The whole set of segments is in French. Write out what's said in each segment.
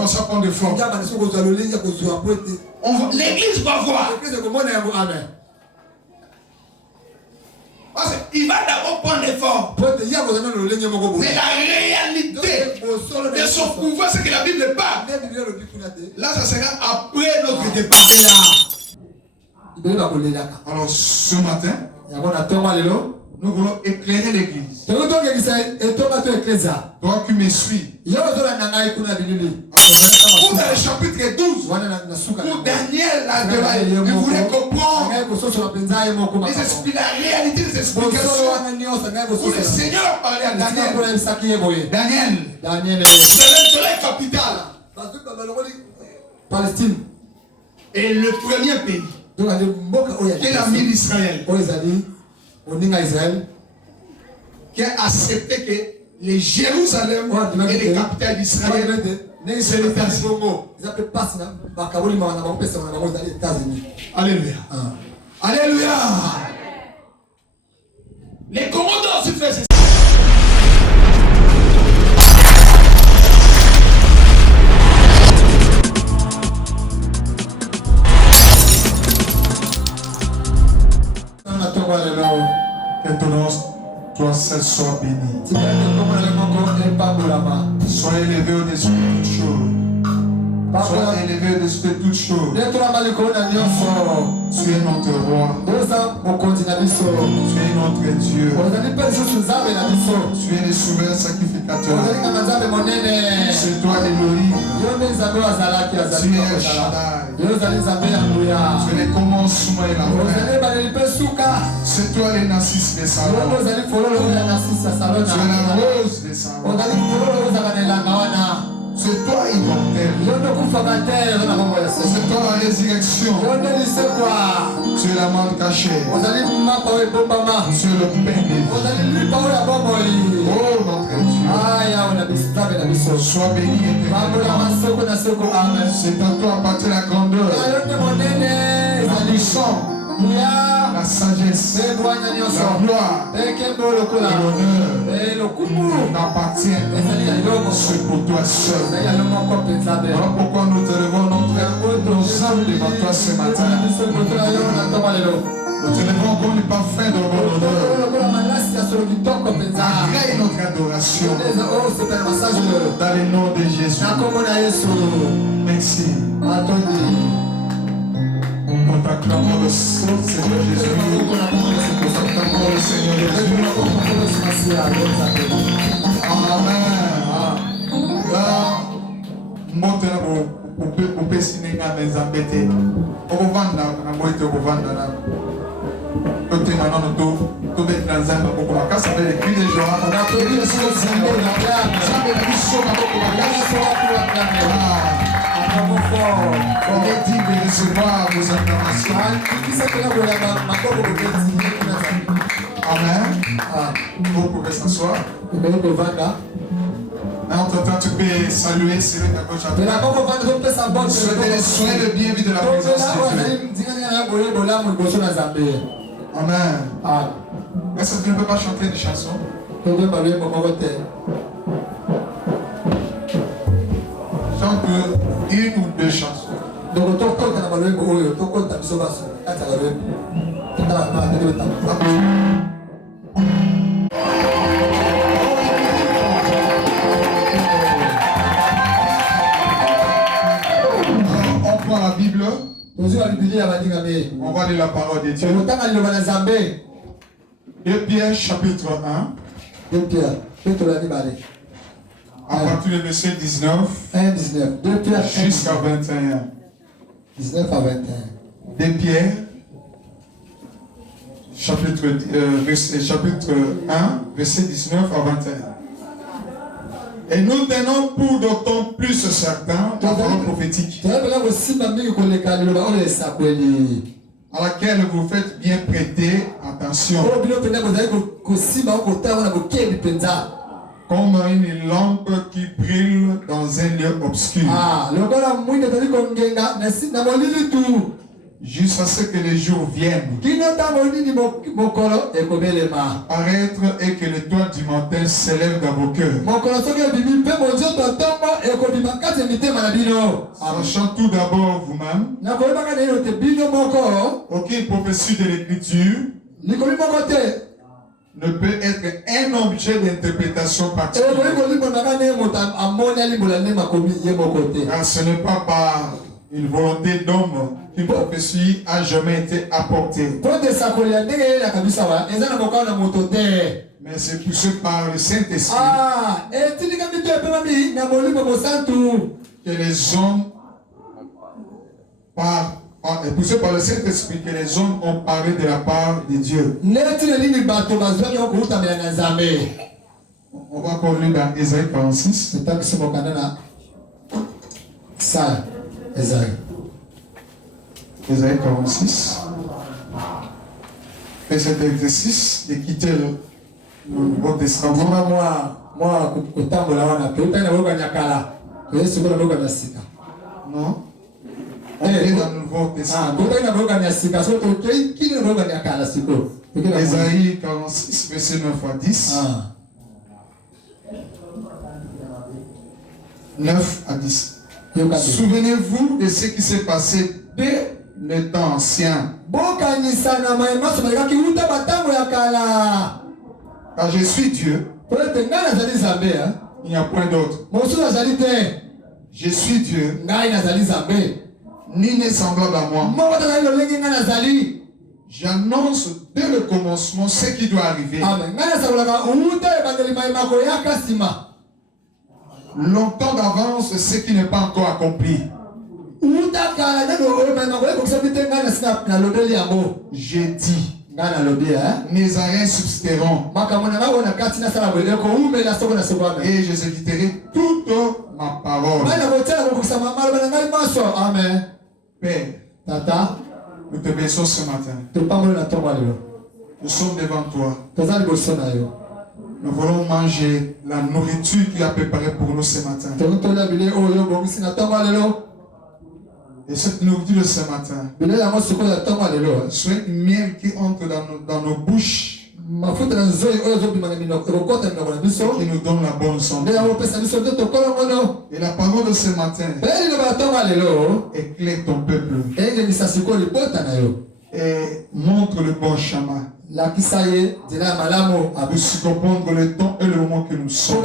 commencer à prendre forme. L'église va voir. Parce qu'il va d'abord prendre l'effort. Mais la réalité de son pouvoir, c'est que la Bible parle. Là, ça sera après notre départ. Alors, ce matin, nous voulons éclairer l'église. Toi qui me suis. Pour dans le chapitre 12, pour Daniel, il voulait comprendre la réalité des explications. Pour le Seigneur parlait à Daniel. Daniel, c'est le capital. Palestine. Et le premier pays qui est l'ami d'Israël, qui a accepté que les Jérusalem et les capitales d'Israël, c'est les États-Unis. Alléluia. Alléluia. Les commandants se faisaient. Que ton nom, toi seul, soit béni. Sois élevé au-dessus de toutes choses. Sois élevé au-dessus de toutes choses. Tu es notre roi. Tu es notre Dieu. Tu es le souverain sacrificateur. C'est toi Elohim. Tu es El Shaddai. Tu es le commencement et la fin. C'est toi le Narcisse de Salon. Tu es la rose de Salon. C'est toi immortel. C'est toi la résurrection. Tu es la mort cachée. Tu es le pain de vie. Oh notre Dieu. Sois béni et éternellement. C'est à toi appartient la grandeur, la puissance, la sagesse, la gloire et l'honneur t'appartiennent. C'est pour toi seul. Voilà pourquoi nous te levons nos âmes devant toi ce matin. Nous te levons comme le parfum de mon odeur. Agrée notre adoration. Dans le nom de Jésus. Merci. Nous t'acclamons le Seigneur Jésus. Nous t'acclamons le Seigneur Jésus. Amen. Là, monte là pour péciner mes embêtés. Au vendre, on va au vendre. Côté maintenant, nous mettre dans un peu pour la casse avec les cris de joie. On a produit le Seigneur. Ça met la vie sur la casse. On est digne de recevoir vos acclamations. Amen. Vous pouvez s'asseoir. Entre-temps, tu peux saluer celui qui est à gauche à droite. Soyez le bienvenu de la présence de Dieu. Amen. Est-ce que tu ne peux pas chanter des chansons? Chante une ou deux chansons. On prend la Bible. On va lire la parole de Dieu. 2 Pierre chapitre 1. 2 Pierre. À partir du verset 19. 2 Pierre jusqu'à 21. 19 à 21. 2 Pierre chapitre 1, verset 19 à 21. Et nous tenons pour d'autant plus certains la parole prophétique, à laquelle vous faites bien prêter attention, comme une lampe qui brille dans un lieu obscur, jusqu'à ce que les jours viennent, paraître et que l'étoile du matin s'élève dans vos cœurs. Sachant tout d'abord vous-même, aucune prophétie de l'écriture ne peut être un objet d'interprétation particulière. Car ce n'est pas par une volonté d'homme qu'une prophétie a jamais été apportée. Mais c'est poussé par le Saint-Esprit que les hommes, poussé par le Saint-Esprit, que les hommes ont parlé de la part de Dieu. On va encore lire dans Ésaïe 46. Ésaïe 46. Et cet exercice de quitter le Nouveau Testament. Non. On est dans le Nouveau Testament. Ésaïe 46, verset 9 à 10. 9 à 10. Souvenez-vous de ce qui s'est passé dès le temps ancien. Car je suis Dieu. Il n'y a point d'autre. Je suis Dieu. Nul n'est semblable à moi. J'annonce dès le commencement ce qui doit arriver. Longtemps d'avance ce qui n'est pas encore accompli. J'ai dit, mes arrêts subsisteront et j'exécuterai toute ma parole. Amen. Père, Tata, nous te bénissons ce matin. Nous sommes devant toi. Nous voulons manger la nourriture qu'il a préparée pour nous ce matin. Et cette nourriture de ce matin, soit une miel qui entre dans nos bouches, qui nous donne la bonne santé. Et la parole de ce matin éclaire ton peuple et montre le bon chemin. Pour se comprendre le temps et le moment que nous sommes.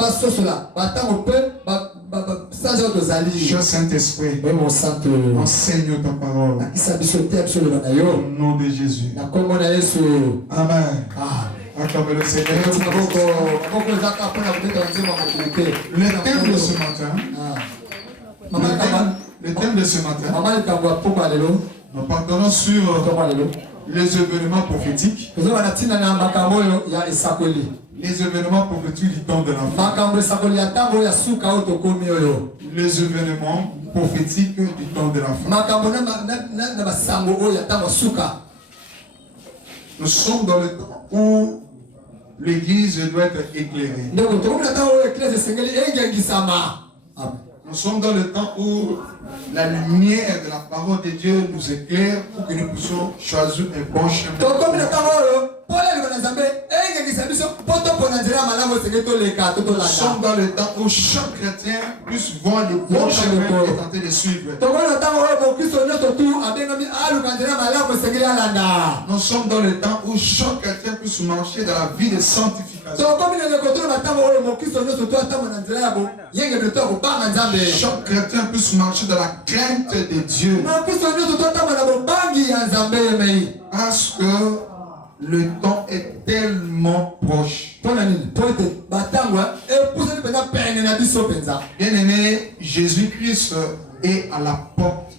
Cher Saint-Esprit, enseigne ta parole. Au nom de Jésus. Amen. Acclamez le Seigneur. Le thème de ce matin. Le thème de ce matin. Nous partons sur les événements prophétiques. Les événements prophétiques du temps de la fin. Les événements prophétiques du temps de la fin. Nous sommes dans le temps où l'église doit être éclairée. Nous sommes dans le temps où la lumière de la parole de Dieu nous éclaire pour que nous puissions choisir un bon chemin. Nous sommes dans le temps où chaque chrétien puisse voir le bon chemin et tenter de suivre. Nous sommes dans le temps où chaque chrétien puisse marcher dans la vie de sanctification. Chaque chrétien puisse marcher dans la crainte de Dieu. Parce que le temps est tellement proche. Bien-aimé, Jésus-Christ est à la porte.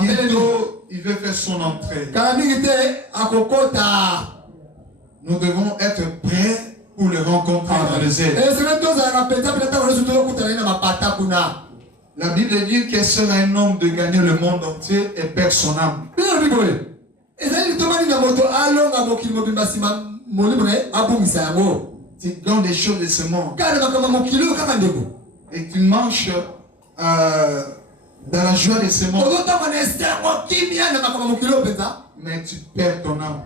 Bientôt, il veut faire son entrée. Nous devons être prêts pour le rencontrer dans les airs. La Bible dit qu'il sera un homme de gagner le monde entier et perdre son âme. Tu donnes des choses de ce monde. Et tu marches dans la joie de ce monde. Mais tu perds ton âme.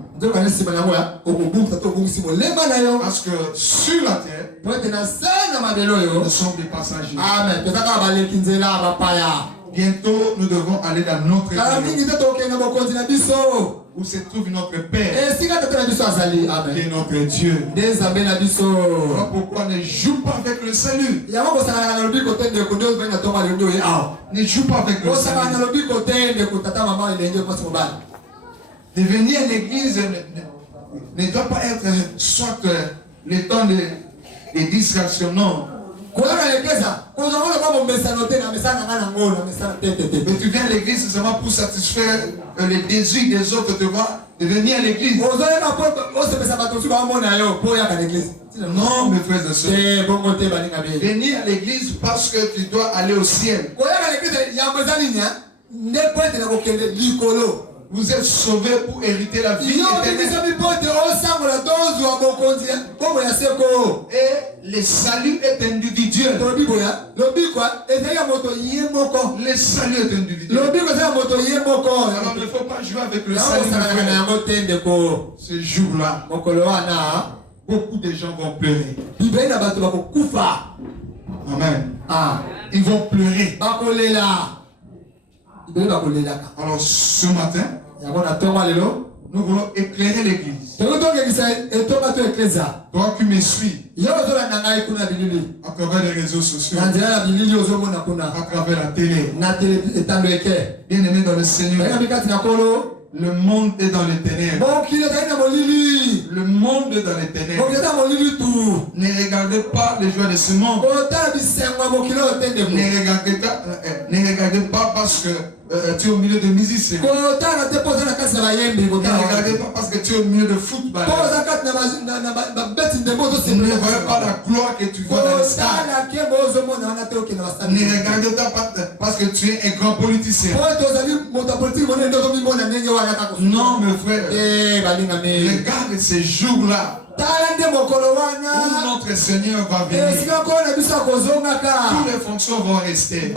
Parce que sur la terre, nous sommes des passagers. Bientôt, nous devons aller dans notre pays où se trouve notre Père, qui est notre Dieu. Voilà pourquoi ne joue pas avec le salut. Ne joue pas avec le salut. De venir à l'église ne doit pas être soit le temps de distraction, non. Mais tu viens à l'église seulement pour satisfaire les désirs des autres, tu vois, de venir à l'église. Non, mes frères et sœurs. Venir à l'église parce que tu dois aller au ciel. Vous êtes sauvés pour hériter la vie éternelle. Et le salut est individuel. Le salut est individuel. Alors il ne faut pas jouer avec le salut. Ce jour-là, beaucoup de gens vont pleurer. Amen. Ils vont pleurer. Alors ce matin, nous voulons éclairer l'église. Toi qui me suis à travers les réseaux sociaux, à travers la télé, bien aimé dans le Seigneur, le monde est dans les ténèbres. Le monde est dans les ténèbres. Ne regardez pas les joies de ce monde. Ne regardez pas parce que tu es au milieu de musiciens. Ne regardez pas parce que tu es au milieu de football. Ne voyez pas la gloire que tu vois dans le stade. Ne regardez pas parce que tu es un grand politicien. Non, mes frères. Regarde ces jours-là où notre Seigneur va venir. Toutes les fonctions vont rester.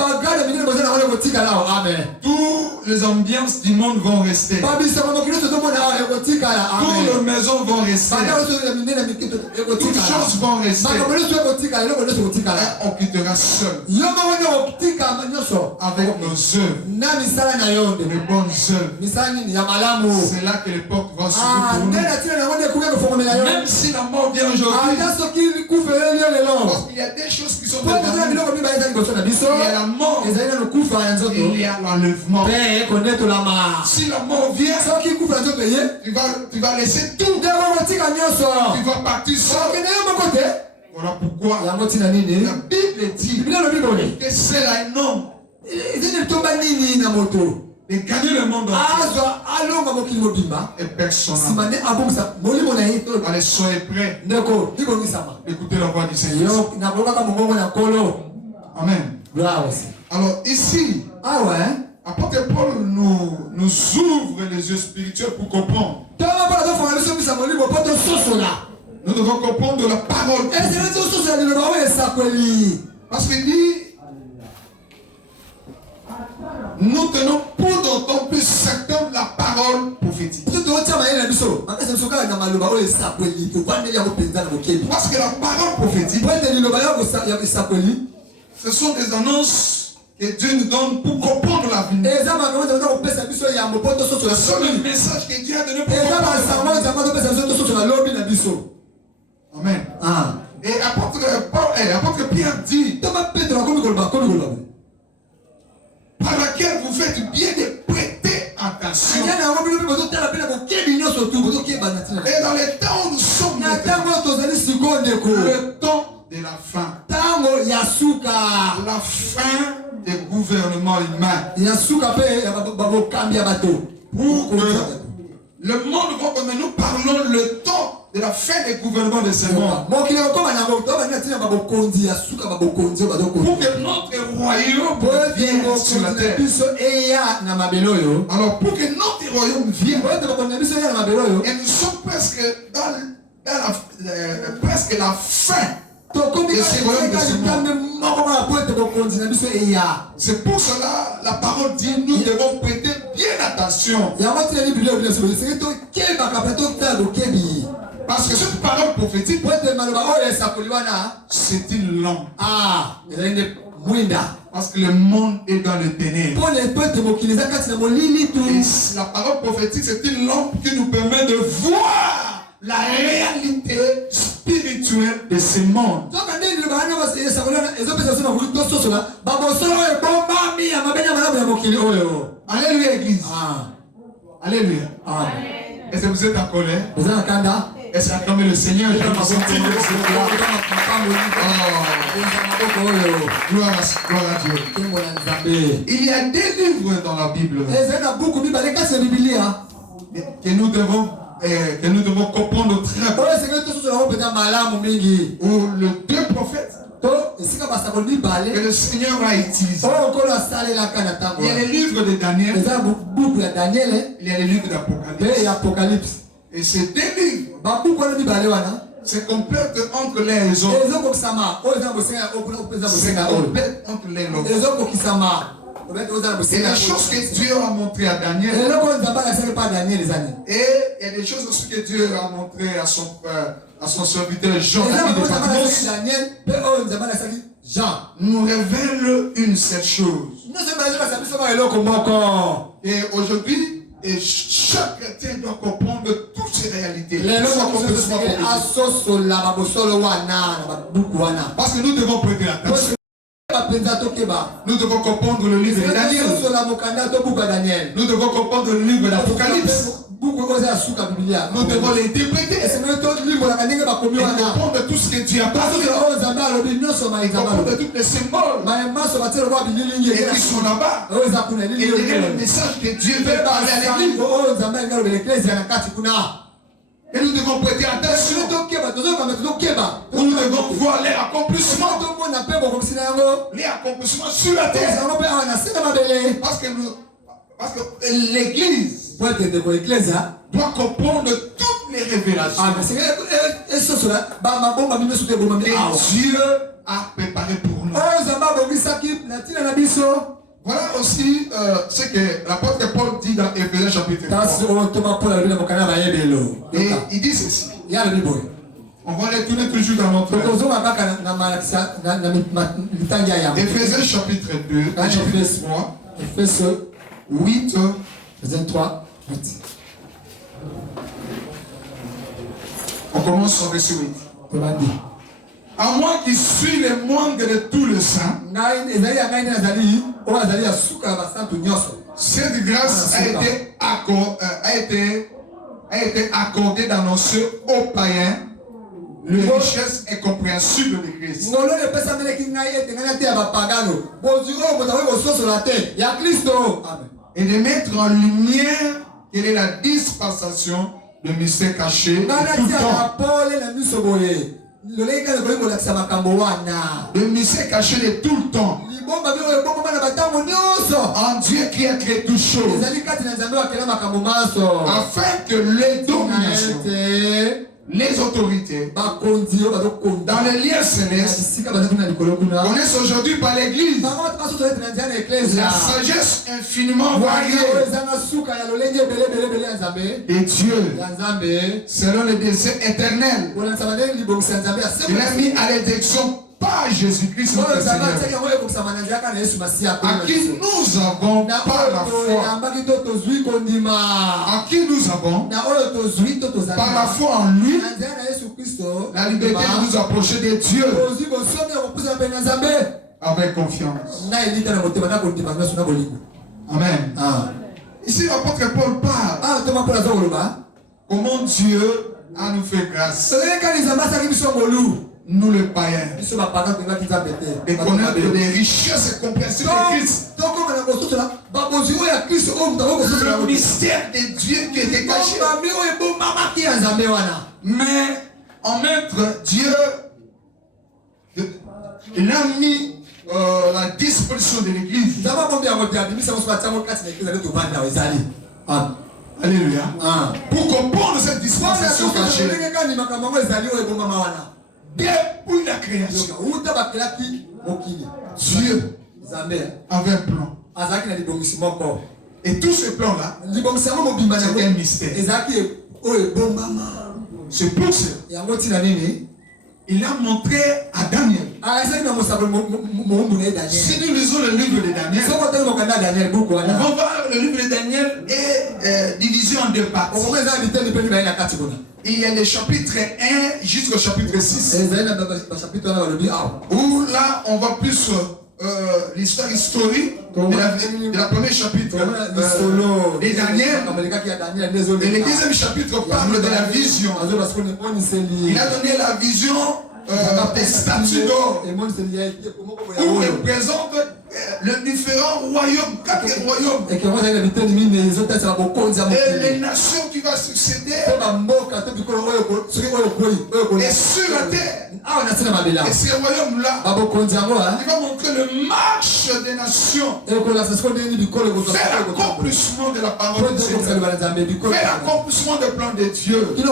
Toutes les ambiances du monde vont rester. Toutes les maisons vont rester. Toutes choses vont rester. Et on quittera seul. Avec nos œuvres. Les bonnes œuvres. C'est là que les portes vont s'ouvrir pour nous. Même si la mort vient aujourd'hui, parce qu'il y a des choses qui sont dedans. Il y a la mort, il y a l'enlèvement. Si la mort vient, tu vas laisser tout. Tu vas partir seul. Voilà pourquoi la Bible dit que c'est un homme de gagner le monde entier. Et personne. Allez, soyez prêts. Écoutez la voix du Seigneur. Amen. Alors ici, apôtre Paul nous ouvre les yeux spirituels pour comprendre. Nous devons comprendre la parole. Parce qu'il dit, nous tenons pour d'autant plus certains la parole prophétique. Parce que la parole prophétique, ce sont des annonces que Dieu nous donne pour comprendre l'avenir. Ce sont les messages que Dieu a donnés pour comprendre. Amen. Et apôtre Pierre dit, par laquelle vous faites bien de prêter attention. Et dans les temps où nous sommes, le temps de la fin. La fin des gouvernements humains. Pour que le monde voit comme nous parlons le temps de la fin des gouvernements de ce monde. Pour que notre royaume vienne sur la terre. Alors pour que notre royaume vienne, et nous sommes presque dans presque la fin de ce royaume de ce monde. C'est pour cela la parole dit nous devons prêter bien attention. Parce que cette parole prophétique, c'est une lampe. Parce que le monde est dans le ténèbres. Et la parole prophétique, c'est une lampe qui nous permet de voir la réalité spirituelle de ce monde. Alléluia, Église. Alléluia. Est-ce que vous êtes en colère? Est-ce que acclamez le Seigneur? Gloire à Dieu. Il y a des livres dans la Bible que nous devons comprendre très bien. Ou le deux prophètes que le Seigneur a utilisé. Il y a les livres de Daniel. Il y a les livres d'Apocalypse. Et ces deux livres se complètent entre les et les autres. Se complètent entre les et les autres. Et la chose que Dieu a montré à Daniel. Et il y a des choses aussi que Dieu a montré à son serviteur Jean. Nous révèle une seule chose. Et aujourd'hui, et chaque chrétien doit comprendre toutes ces réalités. Parce que nous devons prêter attention. Nous devons comprendre le livre de Daniel. Nous devons comprendre le livre de l'Apocalypse. Nous devons l'interpréter. Et comprendre tout ce que Dieu a parlé. Comprendre tous les symboles. Et qui sont là-bas. Et le message que Dieu veut parler à l'église. Et nous devons prêter attention. Nous devons voir les accomplissements. Les accomplissements sur la terre. Parce que l'église doit comprendre toutes les révélations que Dieu a préparées pour nous. Voilà aussi ce que l'apôtre Paul dit dans Éphésiens chapitre 3. Et il dit ceci. On va retourner toujours dans notre Éphésiens chapitre 2, chapitre 3, 8, 8. On commence sur verset 8. À moi qui suis le moindre de tout le saint, cette grâce a été accordée d'annoncer aux païens les richesses incompréhensibles de Christ. Et de mettre en lumière quelle est la dispensation de mystère caché de tout temps. Le mystère caché de tout le temps. En Dieu qui a créé toutes choses. Afin que les dominations, les autorités, dans les liens célestes, connaissent aujourd'hui par l'Église la sagesse infiniment variée de Dieu, selon le dessein éternel. Il a mis à l'élection par Jésus-Christ notre Seigneur, à qui nous avons par la foi, à qui nous avons par la foi en lui la liberté de nous approcher de Dieu avec confiance. Amen. Ici l'apôtre Paul parle comment Dieu a nous fait grâce, nous les païens, de connaître les richesses et compréhensions de Christ, le mystère de Dieu qui était caché. Mais en maître, Dieu, il a mis la disposition de l'église. Alléluia. Pour comprendre cette dispensation cachée. Depuis la création, Dieu avait un plan. Et tous ces plans-là, c'est un mystère. C'est pour ça il a montré à Daniel. Si nous lisons le livre de Daniel, on va voir le livre de Daniel est divisé en deux parties. Il y a les chapitres 1 jusqu'au chapitre 6. Où là, on voit plus l'histoire historique de la première chapitre de Daniel. Et le deuxième chapitre parle de la vision. Il a donné la vision des statues d'or où il présente les différents royaumes, 4 royaumes et les nations qui vont succéder et sur la terre. Et ces royaumes-là, il va montrer le marche des nations vers l'accomplissement de la parole de Dieu, vers l'accomplissement du plan de Dieu. Et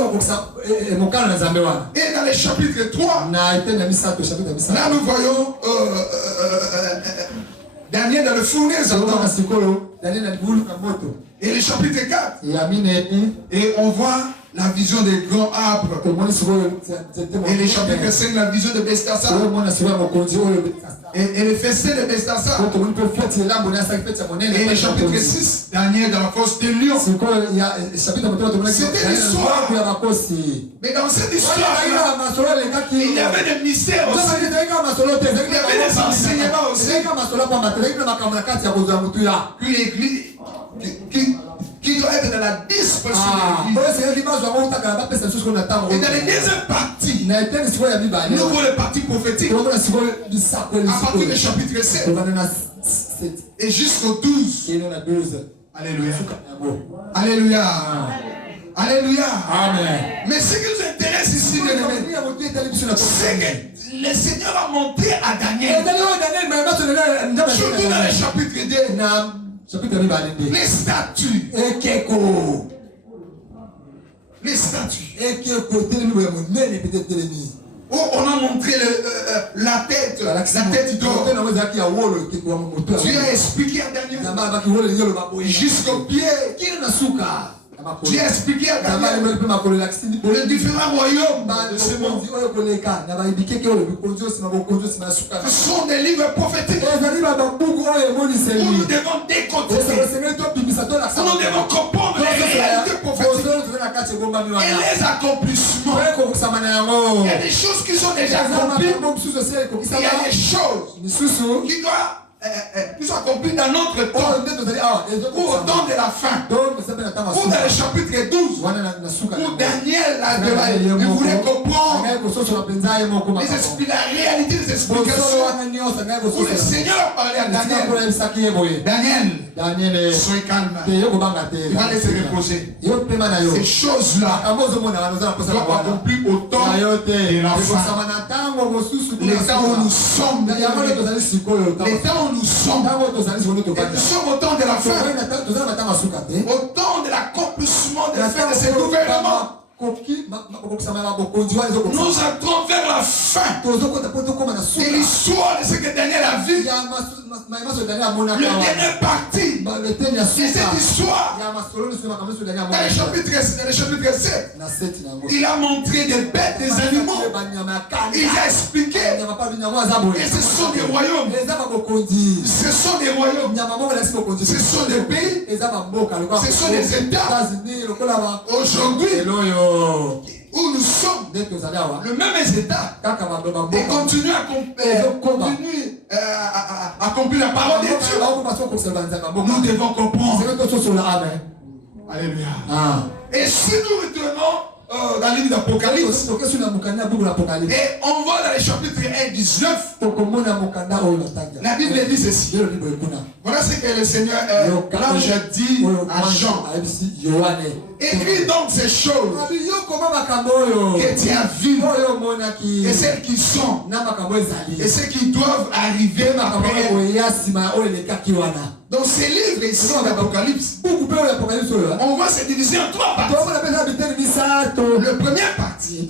dans le chapitre 3, là nous voyons Daniel dans le fournaise. Et le chapitre 4, et on voit la vision des grands arbres. Et le chapitre 5, la vision de Belshazzar. Et le festin de Belshazzar. Et le chapitre 6, Daniel dans la fosse des lions. C'était l'histoire. Mais dans cette histoire, il y avait des mystères aussi. Il y avait des enseignements aussi. Puis l'église qui doit être dans la dispersion de l'église. Et dans les deuxièmes parties, nous voyons les parties prophétiques. À partir du chapitre 7 et jusqu'au 12. Alléluia. Alléluia. Alléluia. Amen. Mais ce qui nous intéresse ici, c'est que le Seigneur a montré à Daniel, surtout dans le chapitre 2, les statues. Les statues. Où on a montré la tête d'or. Dieu a expliqué à Daniel jusqu'au pied. Dieu a expliqué à Daniel les différents royaumes de ce monde. Ce sont des livres prophétiques où nous devons déconstruire. Nous devons comprendre les réalités prophétiques et les accomplissements. Il y a des choses qui sont déjà accomplies. Il y a des choses qui doivent qui sont accomplis dans notre temps, ou au temps de la fin, ou dans le chapitre 12, où Daniel il voulait comprendre la réalité des explications, où le Seigneur a parlé à Daniel, soyez calme, il va laisser reposer. Ces choses-là doivent accomplir au temps de la fin. Les temps où nous sommes, les temps où nous sommes, et nous sommes au temps de la fin, au temps de l'accomplissement des faits de ce gouvernement. Nous entrons vers la fin de l'histoire de ce que Daniel a vu. Le dernier parti de cette histoire, dans le chapitre 7, il a montré des bêtes, des animaux. Il a expliqué. Et ce sont des royaumes. Ce sont des royaumes. Ce sont des pays. Ce sont des États. Aujourd'hui, où nous sommes, le même État, et continue à accomplir la parole de Dieu. Nous devons comprendre. Alléluia. Et si nous retournons dans le livre d'Apocalypse, et on va dans le chapitre 1, 19, la Bible dit ceci. Voilà ce que le Seigneur, l'ange a dit à Jean. Écris donc ces choses que tu as vues et celles qui sont et celles qui doivent arriver après. Dans ces livres ici d'Apocalypse, on va se diviser en 3 parties. Le premier partie,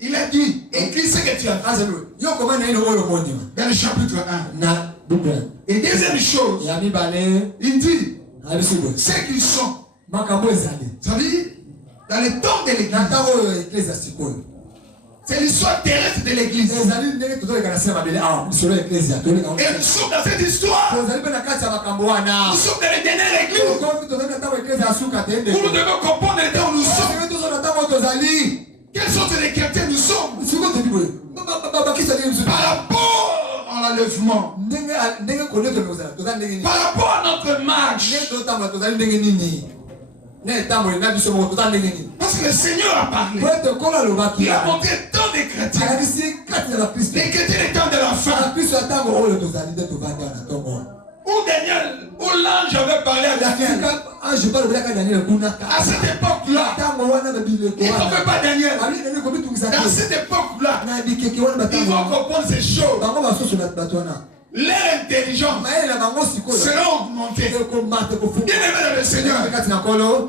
il a dit, écris ce que tu as vu. Dans le chapitre 1. Et deuxième chose, il dit, ceux qui sont, ça veut dire, dans les temps de l'église, c'est l'histoire terrestre de l'église. Et nous sommes dans cette histoire. Nous sommes dans les dernières églises. Où nous devons comprendre les temps où nous sommes. Quelles sortes de chrétiens nous sommes? Par rapport à l'enlèvement. Par rapport à notre marche. Parce que le Seigneur a parlé. Il a montré tant de chrétiens. Les chrétiens des temps de la fin. Où Daniel, où l'ange avait parlé à Daniel. À cette époque-là, il ne fait pas Daniel. Dans cette époque-là, ils vont comprendre ces choses. Leur intelligence sera augmentée. Bien aimé dans le Seigneur,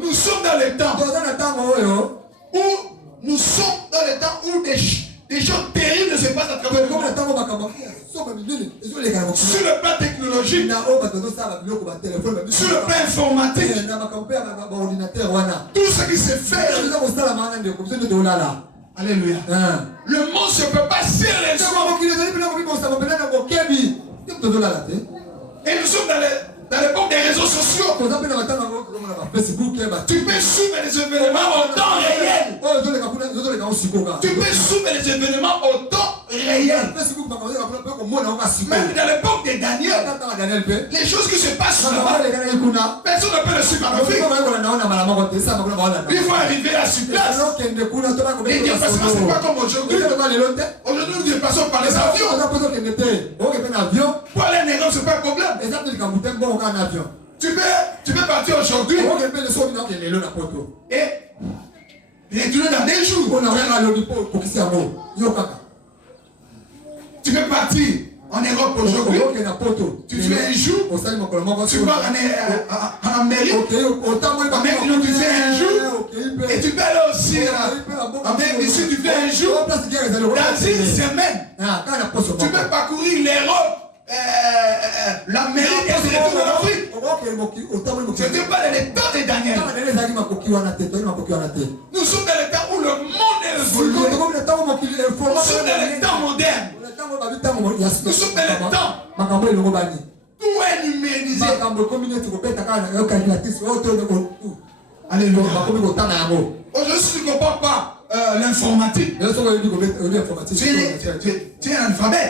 nous sommes dans le temps où nous sommes dans le temps où des choses terribles se passent à travers le monde. Sur le plan technologique, sur le plan informatique, tout ce qui se fait. Alléluia. Le monde ne se peut pas serrer. Et nous sommes dans l'époque des réseaux sociaux. Tu peux suivre les événements au temps réel. Tu peux suivre les événements au temps réel. Même dans l'époque de Daniel, les choses qui se passent là-bas, personne ne peut le suivre en Afrique. Il faut arriver à sur place. Et dire parce que c'est pas comme aujourd'hui. Aujourd'hui, nous dépassons par les avions. Pour aller en Europe, c'est pas un problème. Tu peux partir aujourd'hui et retourner dans des jours. Tu peux partir en Europe aujourd'hui. Tu fais un jour. Tu vas en Amérique. Maintenant tu fais un jour. Et tu peux aller aussi en Amérique ici, tu fais un jour. Dans une semaine, tu peux parcourir l'Europe. L'Amérique et le retour de l'Afrique. Ce n'était pas dans les temps de Daniel. Nous sommes dans le temps où le monde est évolué. Nous sommes dans le temps moderne. Nous sommes dans le temps. Tout est numérisé. Alléluia. Aujourd'hui, si tu ne comprends pas l'informatique, tu es un alphabet.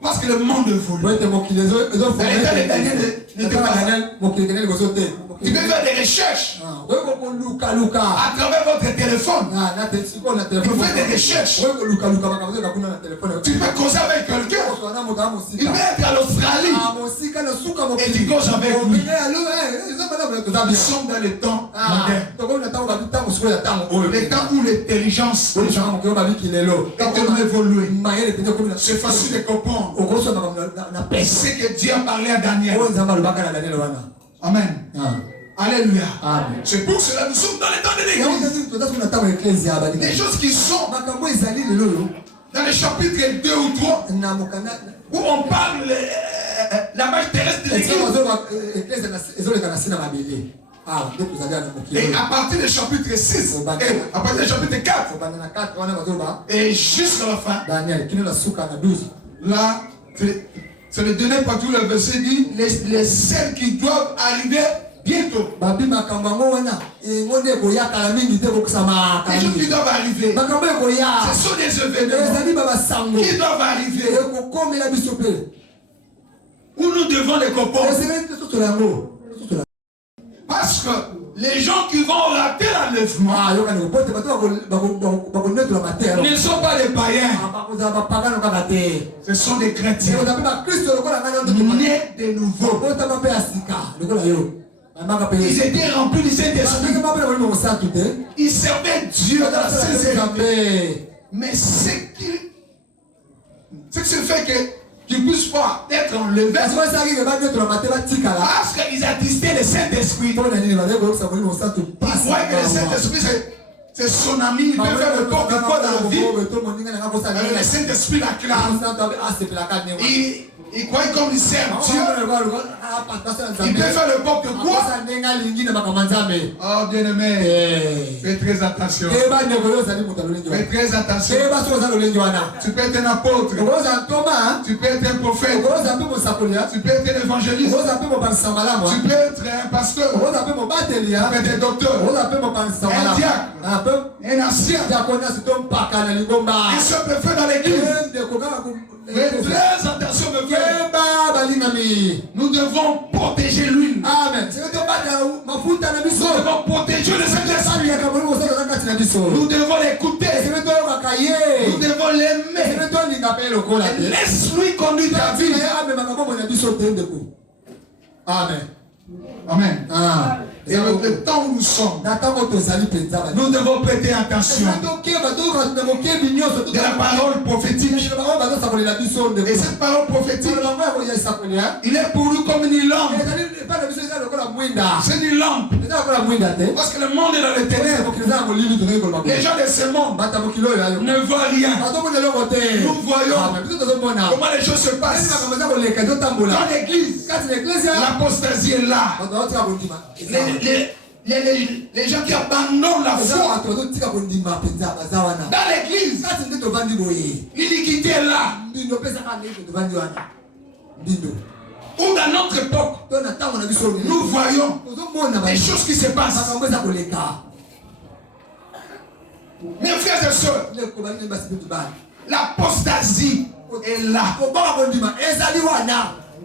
Parce que le monde évolue. Tu peux faire des recherches à travers votre téléphone. Tu fais des recherches. Tu peux causer avec quelqu'un. Il peut être à l'Australie. Et tu causes avec lui. Nous sommes dans les temps modernes. Les temps où l'intelligence est tellement évoluée. C'est facile de comprendre. C'est que Dieu a parlé à Daniel. Amen. Alléluia. C'est pour cela que nous sommes dans les temps de l'église. Des choses qui sont dans les chapitres 2 ou 3 où on parle la marche terrestre de l'église. Et à partir du chapitre 6, et à partir du chapitre 4, et jusqu'à la fin, là, c'est le dernier partie où le verset dit les celles qui doivent arriver bientôt. Les choses qui doivent arriver, ce sont des événements qui doivent arriver où nous devons les comprendre. Parce que les gens qui vont rater l'enlèvement ne sont pas des païens. Ce sont des chrétiens nés de nouveau. Ils étaient remplis du Saint-Esprit. Ils servaient Dieu dans la sincérité. Mais ce qui se fait qu'ils ne puissent pas être enlevés parce qu'ils attistaient le Saint-Esprit. Ils croyaient que le Saint-Esprit c'est son ami, il peut faire n'importe quoi dans la vie. Et le Saint-Esprit l'acclame. Il croit comme il sert Dieu. Il peut faire n'importe quoi. Oh bien-aimé, fais très attention. Fais très attention. Tu peux être un apôtre. Tu peux être un prophète. Tu peux être un évangéliste. Tu peux être un pasteur. Tu peux être un docteur. Un diacre. Un ancien. Un simple frère dans l'église. Mais très attention, mes frères. Nous devons protéger l'huile. Amen. Nous devons protéger le Saint-Esprit. Nous devons l'écouter. Nous devons l'aimer. Laisse-lui conduire ta vie. Amen. Amen. Et avec le temps où nous sommes, nous devons prêter attention de la parole prophétique. Et cette parole prophétique, il est pour nous comme une lampe. C'est une lampe. Parce que le monde est dans les ténèbres. Les gens de ce monde ne voient rien. Nous voyons comment les choses se passent. Dans l'église, l'apostasie est là. Les gens qui abandonnent la foi dans l'église, l'iniquité est là. Ou dans notre époque, nous voyons des choses qui se passent. Mes frères et sœurs, l'apostasie est là.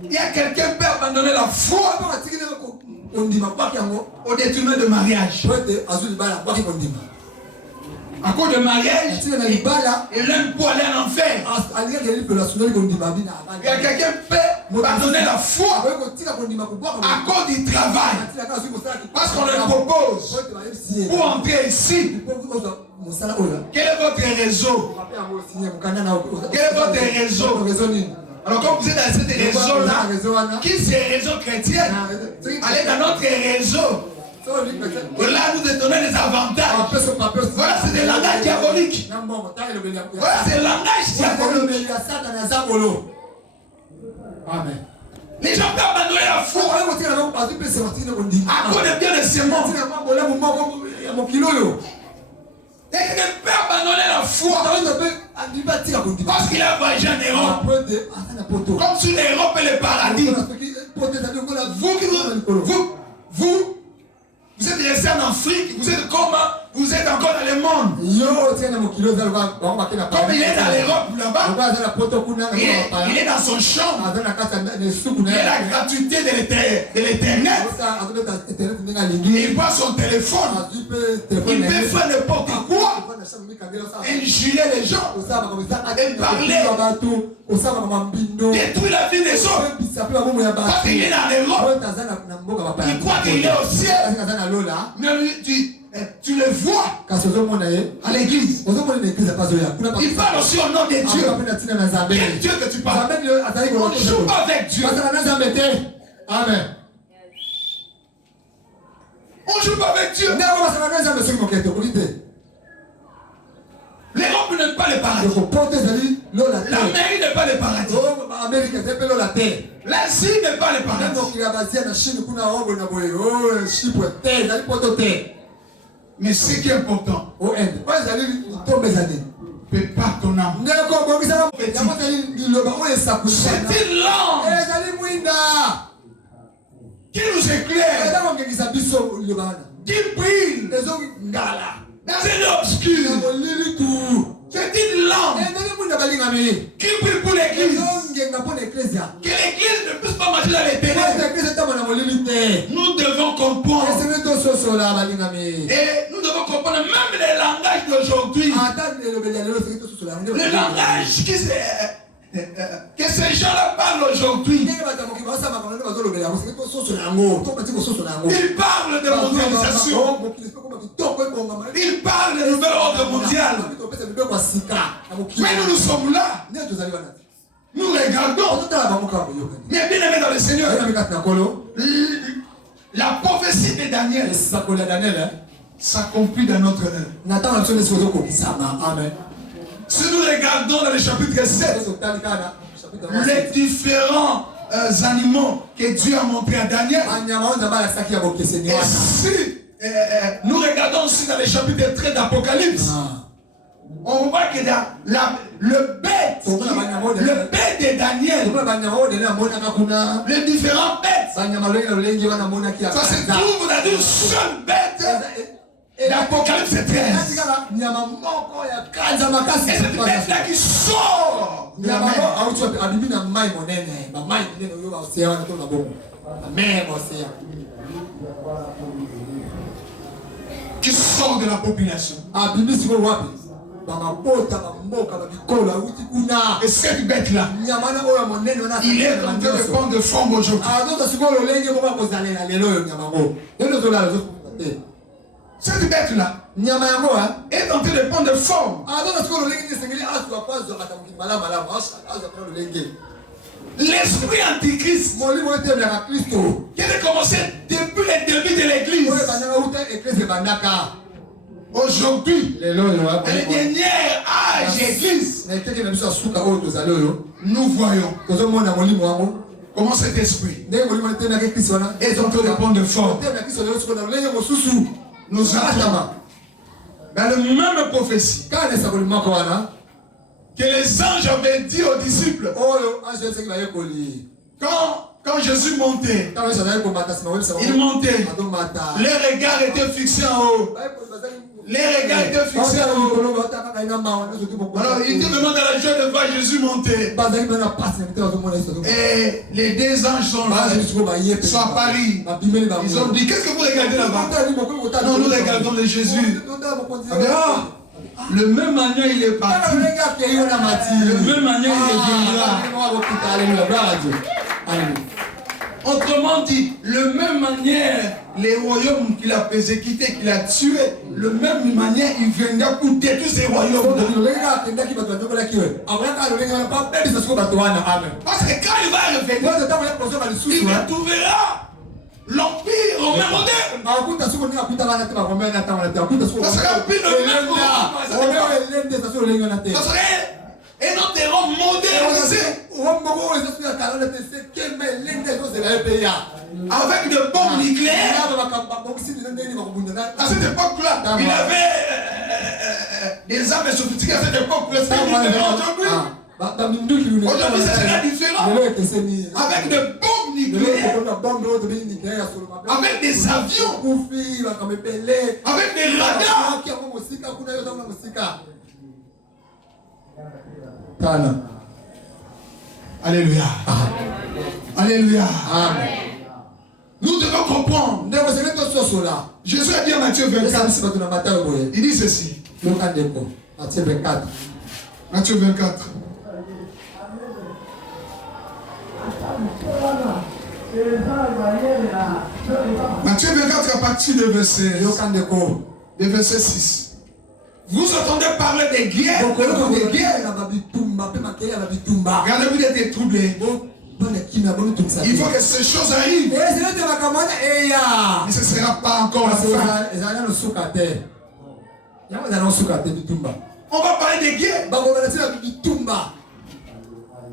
Il y a quelqu'un qui peut abandonner la foi au détriment de mariage. À cause de mariage, il aime pour aller en enfer. Il y a quelqu'un qui peut abandonner la foi à cause du travail. Parce qu'on le propose pour entrer ici. Quel est votre réseau? Quel est votre réseau? Alors comme vous êtes dans cette réseau-là, qui c'est réseau chrétien, allez dans notre réseau. Là, nous te donnons des avantages. Voilà, c'est des langages diaboliques. Voilà, c'est le langage diabolique. Amen. Les gens peuvent abandonner la foi à cause de bien de sémence. Et il ne peut abandonner la foi parce qu'il a voyagé en Europe. Comme sur l'Europe et le paradis. Vous êtes resté en Afrique, vous êtes comment? Vous êtes encore dans le monde. Comme il est dans l'Europe là-bas, il est dans son champ. Il a la gratuité de l'Internet. Il prend son téléphone. Il peut faire n'importe quoi. Injurer les gens. Et parler. Détruire la vie des autres. Parce qu'il est dans l'Europe. Il croit qu'il est au ciel. Mais tu le vois à l'église. Il parle aussi au nom de Dieu. Quel Dieu que tu parles? On ne joue pas avec Dieu. Amen. On ne joue pas avec Dieu. L'Europe n'aime pas le paradis. L'Amérique n'aime pas le paradis. L'Asie n'aime pas le paradis. Mais ce qui est important, prépare ton âme. C'est une lampe qui nous éclaire, qui brille dans un obscur. C'est une lampe qui brille pour l'église. Que l'église ne puisse pas marcher dans les ténèbres. Nous devons comprendre. Et nous devons comprendre même les langages d'aujourd'hui. Le langage que ces gens-là parlent aujourd'hui. Ils parlent de mondialisation. Ils parlent de nouvel ordre mondial. Mais nous sommes là. Nous regardons. Mais bien aimé dans le Seigneur, la prophétie de Daniel, s'accomplit dans notre œuvre. Amen. Si nous regardons dans le chapitre 7, les différents animaux que Dieu a montrés à Daniel, et si nous regardons aussi dans le chapitre 13 d'Apocalypse, on voit que le bête de Daniel, les différents bêtes, ça se trouve dans une seule bête d'Apocalypse 13. Et cette bête-là qui sort de la mer, qui sort de la population. Et cette bête-là, il est en train de prendre forme aujourd'hui. Cette bête-là est en train de prendre forme. L'esprit antichrist qui a commencé depuis le début de l'église. Aujourd'hui, dans les derniers âges d'église, nous voyons comment cet esprit est en train de prendre forme. Nous attendons dans la même prophétie que les anges avaient dit aux disciples quand Jésus montait, il montait, les regards étaient fixés en haut. Les regards étaient fixés en haut. Alors il était vraiment dans la joie de voir Jésus monter. Et les deux anges sont là, sont à Paris. Ils ont dit, qu'est-ce que vous regardez là-bas? Non, nous regardons le Jésus. Le même manière il est parti. Le même manière il reviendra. Autrement dit, le même manière, les royaumes qu'il a persécutés, qu'il a tués, le même manière, il viendra pour détruire ces royaumes. Parce que quand il va revenir, il retrouvera l'empire romain moderne. Ça sera plus le même. Ça serait un autre Rome modernisé. Avec de bombes nucléaires. À cette époque-là, il avait des armes sophistiquées à cette époque-là. Aujourd'hui, ça sera différent. Avec de bombes nucléaires. Avec des avions. Avec des radars. Alléluia. Alléluia. Amen. Nous devons comprendre. Jésus a dit à Matthieu 24. Il dit ceci. Matthieu 24. Matthieu 24. Matthieu 24 à partir de verset 6. Vous entendez parler des guerres. Regardez-vous d'être troublés. Il faut que ces choses arrivent. Mais ce ne sera pas encore la fin. On va parler des guerres.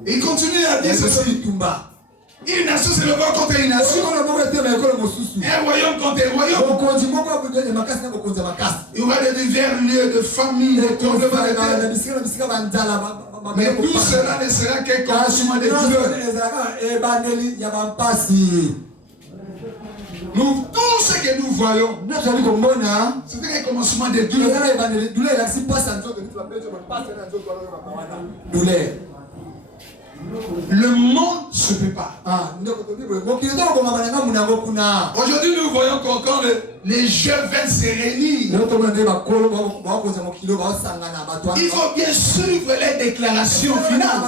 Et il continue à dire ceci. Une nation se lèvera contre une nation. Un royaume contre un royaume. Il y aura des divers lieux de famille, de tremblements de terre. Mais tout cela ne sera qu'un commencement de douleur. Nous, tout ce que nous voyons, c'est un commencement de douleur. Le monde se prépare. Aujourd'hui, nous voyons quand les jeunes viennent se réunir. Il faut bien suivre les déclarations finales.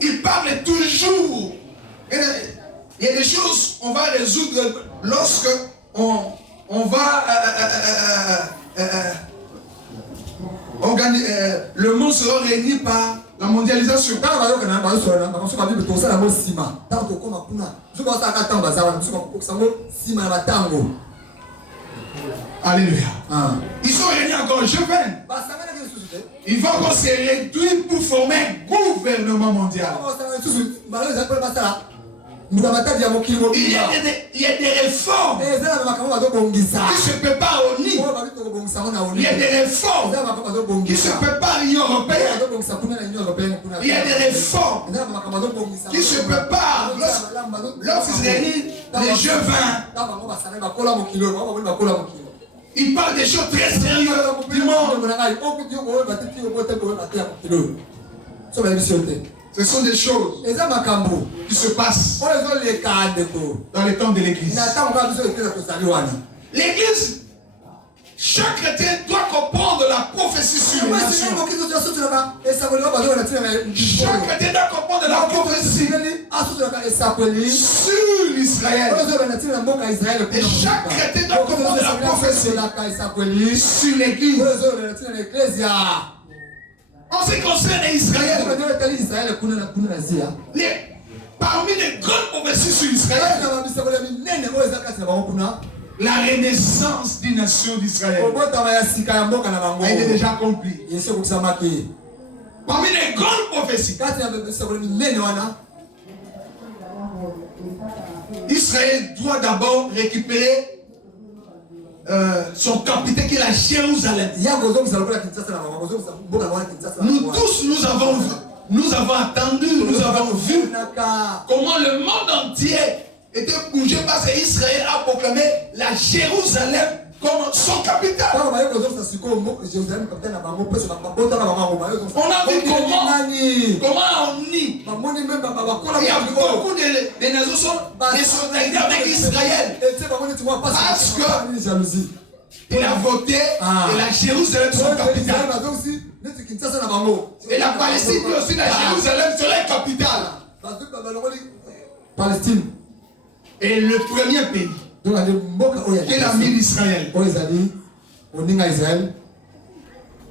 Il parle toujours. Il y a des choses qu'on va résoudre lorsque on va le monde sera réuni par La mondialisation. Alléluia. Ils sont réunis encore, je viens. Ils vont encore se réduire pour former un gouvernement mondial. Il y a des réformes qui se préparent au nid. Il y a des réformes qui se préparent à l'Union européenne. Il y a des réformes qui se préparent lorsqu'ils réunissent les G20. Il parle des choses très sérieuses du monde. Ce sont des choses qui se passent dans les temps de l'Église. L'Église, chaque chrétien doit comprendre la prophétie sur les nations. Chaque chrétien doit comprendre la prophétie sur l'Israël. Et chaque chrétien doit comprendre la prophétie sur l'Église. En ce qui concerne Israël, parmi les grandes prophéties sur Israël, la renaissance d'une nation d'Israël a été déjà accomplie. Parmi les grandes prophéties, Israël doit d'abord récupérer son capitale qui est la Jérusalem. Nous tous, nous avons attendu, nous avons vu comment le monde entier était bougé parce qu'Israël a proclamé la Jérusalem comme son capitale. On a vu comment on nie. Il y a beaucoup de nations sont des solidarités avec Israël. Parce qu'il a voté et la Jérusalem son capitale. Et la Palestine dit aussi la Jérusalem serait capitale. Palestine. Et le premier pays qui est l'ami d'Israël,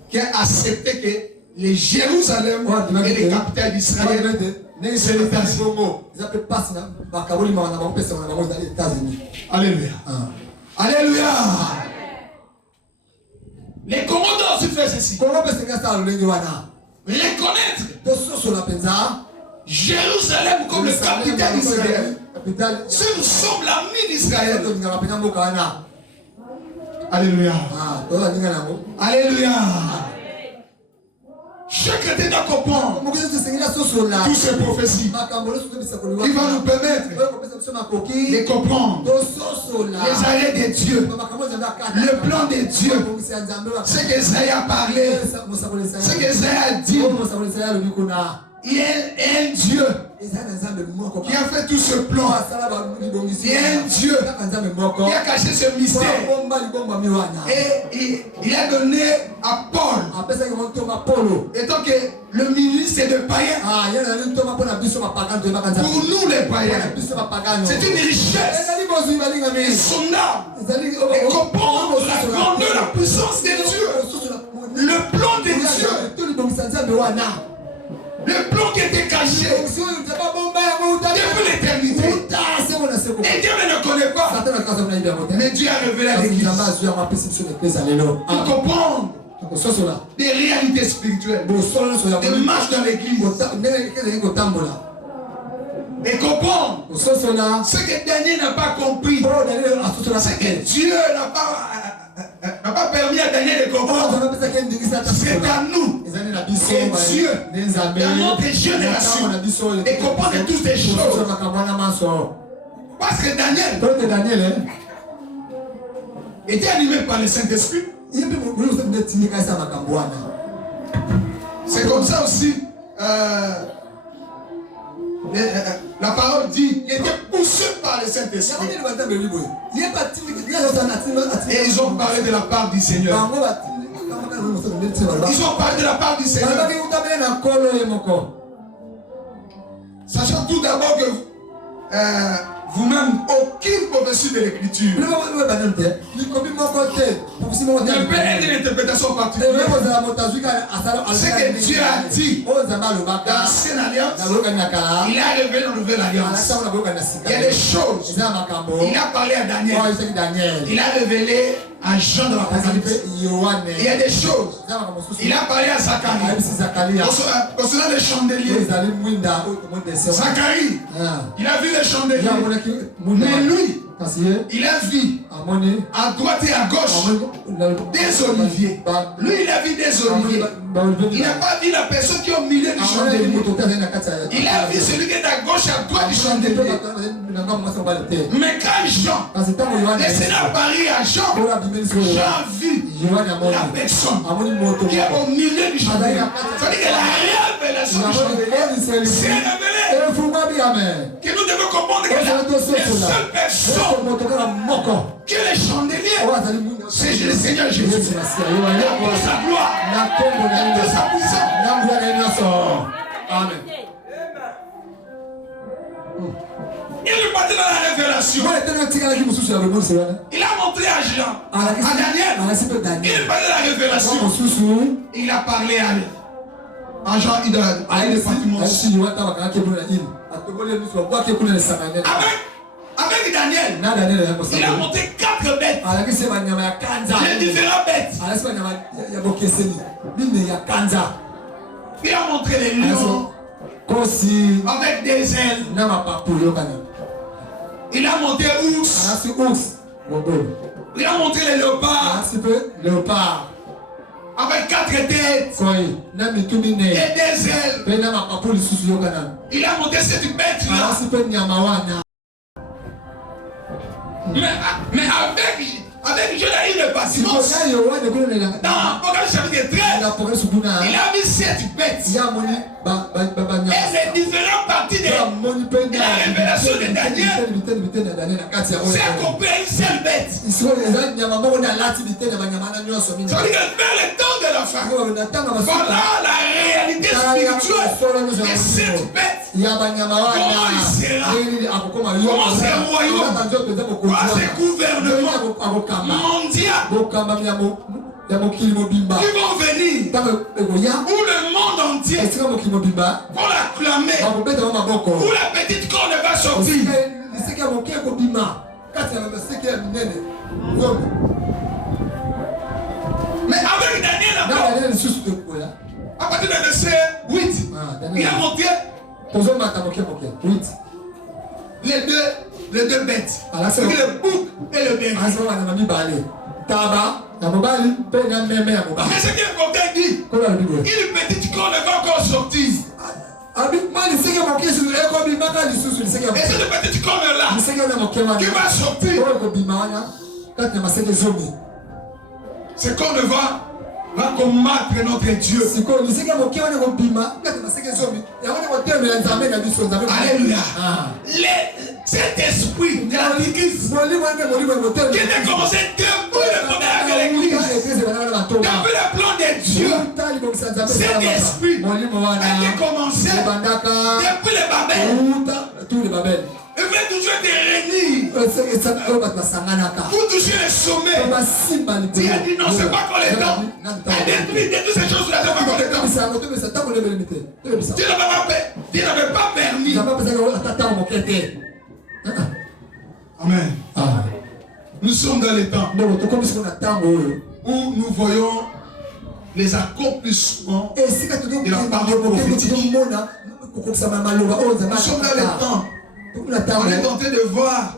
qui a accepté que les Jérusalem et les capitales d'Israël, c'est les États-Unis. Alléluia. Alléluia. Les commandants se font ceci. Reconnaître Jérusalem comme le capitale d'Israël. Si nous sommes l'ami d'Israël. Alléluia. Alléluia. Chaque chrétien doit comprendre toutes ces prophéties qui vont nous permettre de comprendre les arrêts de Dieu, le plan de Dieu, ce qu'Esaïe a parlé, ce qu'Esaïe a dit. Il y a un Dieu qui a fait tout ce plan. Il y a un Dieu qui a caché ce mystère. Et il a donné à Paul. Étant que le ministre est de païens. Pour nous les païens, c'est une richesse. Et son âme. Et comprendre la grandeur, la puissance de Dieu. Le plan de Dieu. Le plan qui était caché depuis l'éternité. Et Dieu ne le connaît pas. Mais Dieu a révélé à l'Église. Pour comprendre des réalités spirituelles, des marches dans l'Église. Et comprendre ce que Daniel n'a pas compris. C'est que Dieu n'a pas permis à Daniel de comprendre. C'est à nous. Et Dieu, dans notre génération, de comprendre toutes ces choses. Parce que Daniel était animé par le Saint-Esprit. C'est comme ça aussi. La parole dit, il était poussé par le Saint-Esprit. Et ils ont parlé de la part du Seigneur. Ils ont parlé de la part du Seigneur. Sachant tout d'abord que vous-même, aucune prophétie de l'écriture ne peut être une interprétation particulière. Ce que Dieu a dit dans l'Ancienne Alliance, il a révélé dans la Nouvelle Alliance. Il y a des choses. Il a parlé à Daniel. Il a révélé à Jean de l'Apocalypse. Il y a des choses. Il a parlé à Zacharie. Concernant les chandeliers. Zacharie, il a vu les chandeliers. Mais lui, il a vu à droite et à gauche des oliviers. Lui, il a vu des oliviers. Il n'a pas vu la personne qui est au milieu du chandelier. Il a vu celui qui est à gauche et à droite du chandelier. Mais quand Jean, le Seigneur parlait à Jean, Jean a vu la personne qui est au milieu du chandelier. C'est-à-dire que la révélation du chandelier s'est révélée. Que nous devons comprendre que la seule personne que les chandeliers, c'est le Seigneur Jésus. Pour sa gloire, pour sa puissance. Amen. Il est parti dans la révélation. Il a montré à Jean, à Daniel. Il est parti dans la révélation. Il a parlé à Jean, il a été avec Daniel, il a monté 4 bêtes. Les différentes bêtes. Il a montré les lions avec des ailes. Il a monté ours. Il a montré les léopards avec 4 têtes et des ailes. Il a monté cette bête là. Mais avec Jonaï de patience, dans l'Apocalypse chapitre 13, il a mis 7 bêtes. Et les différentes parties de la révélation de Daniel, c'est accompli à une seule bête. C'est-à-dire que vers le temps de la fin, voilà la réalité spirituelle de cette bête. Comment il sera? Comment ce royaume? Comment ce gouvernement mondial qui vont venir, où le monde entier vont l'acclamer, où la petite corne va sortir. Mais avec Daniel, à partir du verset 8, il a montré les deux bêtes, le bouc et le bélier. Mais ce qu'il a dit, une petite corne va encore sortir. Et cette petite corne là qui va sortir, cette corne va combattre notre Dieu. Alléluia. Cet esprit de l'Antichrist qui a commencé depuis le premier avec l'Église, depuis le plan de Dieu, cet esprit a commencé depuis le Babel. Il veut toujours te réunir pour toucher le sommet. Dieu a dit non, c'est pas pour les temps. Détruire ces choses-là, c'est pas pour les temps. Dieu n'avait pas permis. Amen. Nous sommes dans les temps où nous voyons les accomplissements de la parole prophétique. Nous sommes dans les temps. On est en train de voir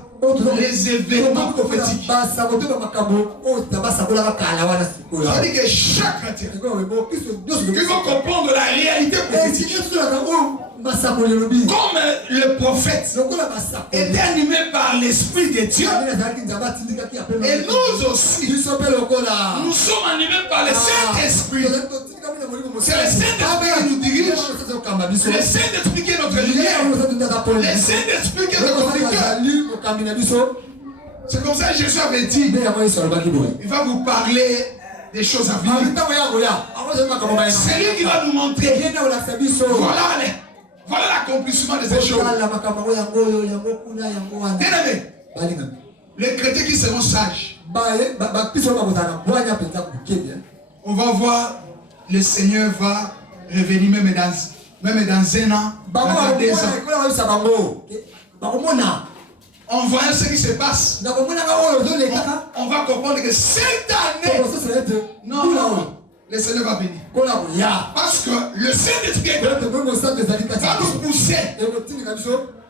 les événements prophétiques. C'est-à-dire que chaque chrétien qui va comprendre la réalité prophétique, comme le prophète était animé par l'Esprit de Dieu, et nous aussi, nous sommes animés par le Saint-Esprit. C'est le Saint-Esprit qui nous dirige, le Saint-Esprit qui est notre lumière, le Saint-Esprit qui est notre cœur. C'est comme ça que Jésus avait dit, il va vous parler des choses à venir. C'est lui qui va nous montrer. Voilà Voilà l'accomplissement de ces choses. Bien-aimés, les chrétiens qui seront sages, on va voir, le Seigneur va revenir même dans un an, dans 2 ans. En voyant ce qui se passe, on va comprendre que cette année, non, le Seigneur va venir. Parce que le Saint-Esprit va nous pousser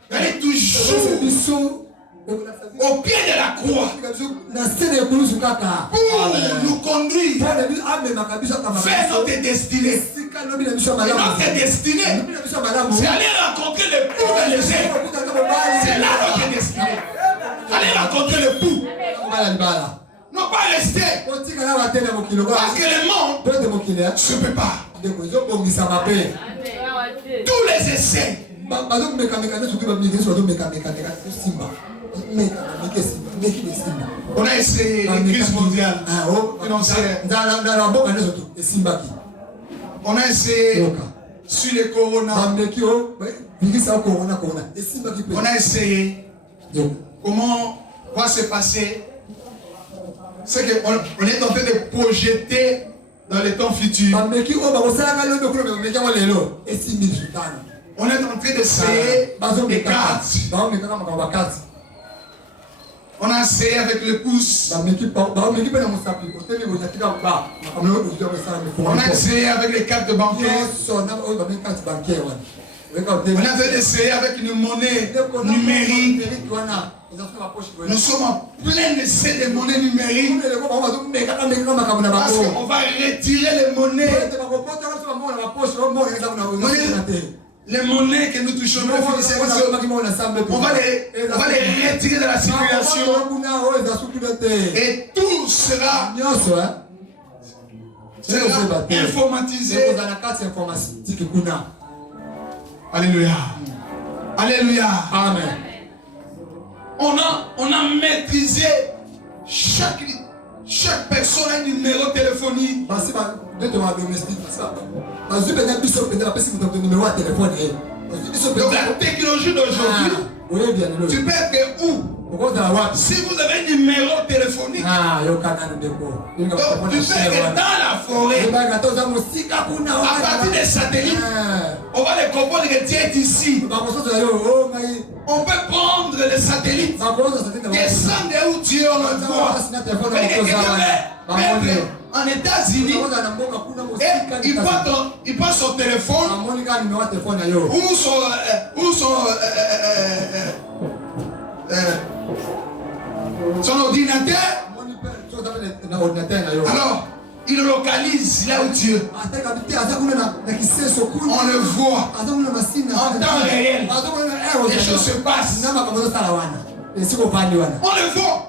d'aller toujours au pied de la croix pour nous conduire vers notre destinée. Et notre destinée, c'est aller rencontrer le pou de l'Égypte. C'est là notre destinée. Aller rencontrer le pou. Non pas rester. Parce que le monde ne se peut pas. Tous les essais. On a essayé les crises mondiales financières. On a essayé sur le corona. On a essayé comment va se passer. C'est qu'on est en train de projeter dans les temps futurs. On est en train d'essayer des cartes. On a essayé avec le pouce. On a essayé avec les cartes bancaires. On est en train d'essayer avec une monnaie numérique. Nous sommes en plein essai de monnaie numérique. Parce qu'on va retirer les monnaies. Les monnaies que nous touchons, on va les retirer de la circulation. Et tout sera informatisé. Alléluia. Alléluia. Amen. On a maîtrisé chaque personne a un numéro téléphonique. Donc la technologie d'aujourd'hui, tu peux être où? Si vous avez un numéro téléphonique, donc tu peux être dans la forêt. À partir des satellites, on va les comprendre que Dieu est ici. On peut prendre les satellites, descendre où Dieu on le voit. En États-Unis, il prend son téléphone son ordinateur. Alors, il localise là où Dieu. On le voit en temps réel. Les choses se passent. On le voit.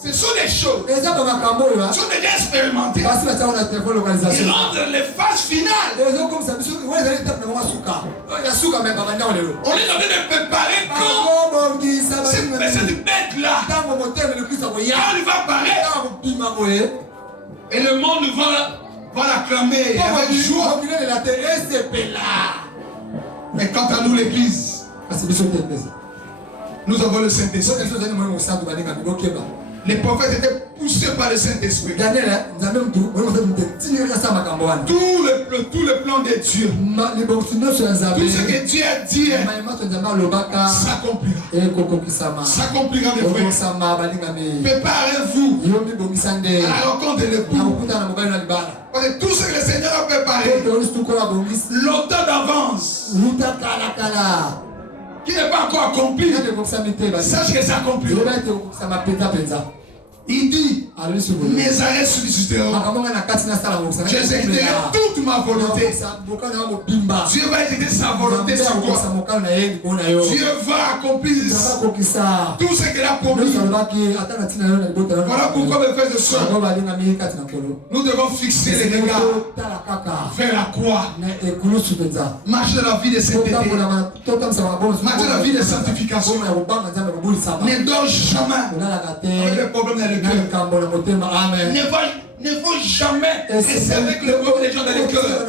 Ce sont des choses qui sont déjà expérimentées. Ils rentrent les phases finales. On est en train de préparer quand cette bête-là, quand il va apparaître, et le monde va l'acclamer avec joie. Mais quant à nous, l'Église, nous avons le Saint-Esprit. Les prophètes étaient poussés par le Saint-Esprit. Tout le plan de Dieu, tout ce que Dieu a dit s'accomplira mes frères. Préparez-vous à la rencontre de l'époux. Parce que tout ce que le Seigneur a préparé longtemps d'avance, qui n'est pas encore accompli, sache que c'est accompli. Il dit, mes arrêts susciteront. Je exécuterai toute ma volonté. Dieu va exécuter sa volonté sur toi. Dieu va accomplir tout ce qu'il a promis. Voilà pourquoi mes frères et sœurs, nous devons fixer les regards vers la croix. Marcher dans la vie de sainteté. Marcher dans la vie de sanctification. Ne dors jamais avec les problèmes dans le cœur. ne faut jamais rester avec le mauvais des gens dans les cœurs.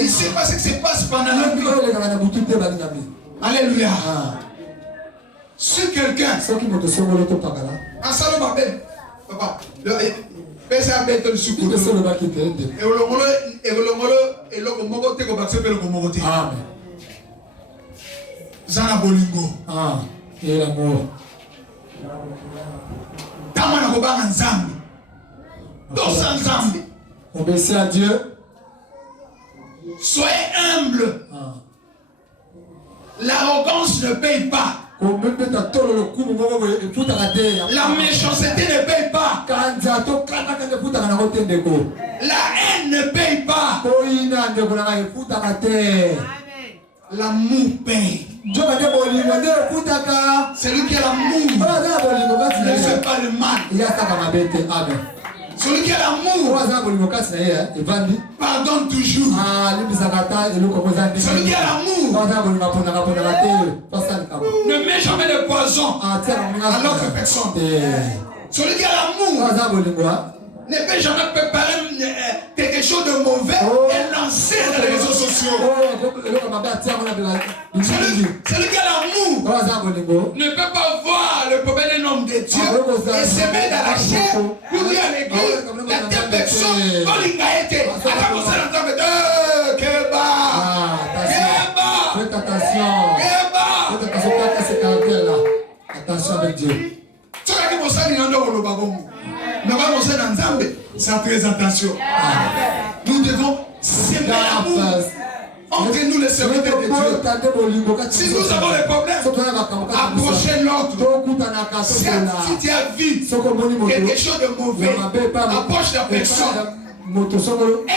Il sait pas ce qui se passe pendant la nuit. Alléluia. Si quelqu'un, en salon papa, pesa beto le sukuto. Et le moko te ko bakse pe le moko te. Amen. Zana bolingo. Et l'amour. Tamana ko ba nzambe. Dos ensemble. Obéissez à Dieu. Soyez humble. L'arrogance ne paye pas. La méchanceté ne paye pas. La haine ne paye pas. L'amour paye. Celui qui a l'amour ne fait pas le mal. Celui qui a l'amour pardonne toujours. Celui qui a l'amour ne met jamais de poison à l'autre personne. Celui qui a l'amour ne peut jamais préparer quelque chose de mauvais et lancer dans les réseaux sociaux. Celui qui a l'amour ne peut pas voir le problème d'un homme de Dieu et se mettre dans la chair pour dire à l'église, la telle personne, on l'a été. Alors on s'est entendu, Keba, faites attention. Faites attention à ce caractère-là. Attention avec Dieu. C'est très attention. Nous devons s'aimer l'amour entre nous les serviteurs de Dieu. Si nous avons des problèmes, approchez l'autre. Si tu as vu quelque chose de mauvais, approche la personne.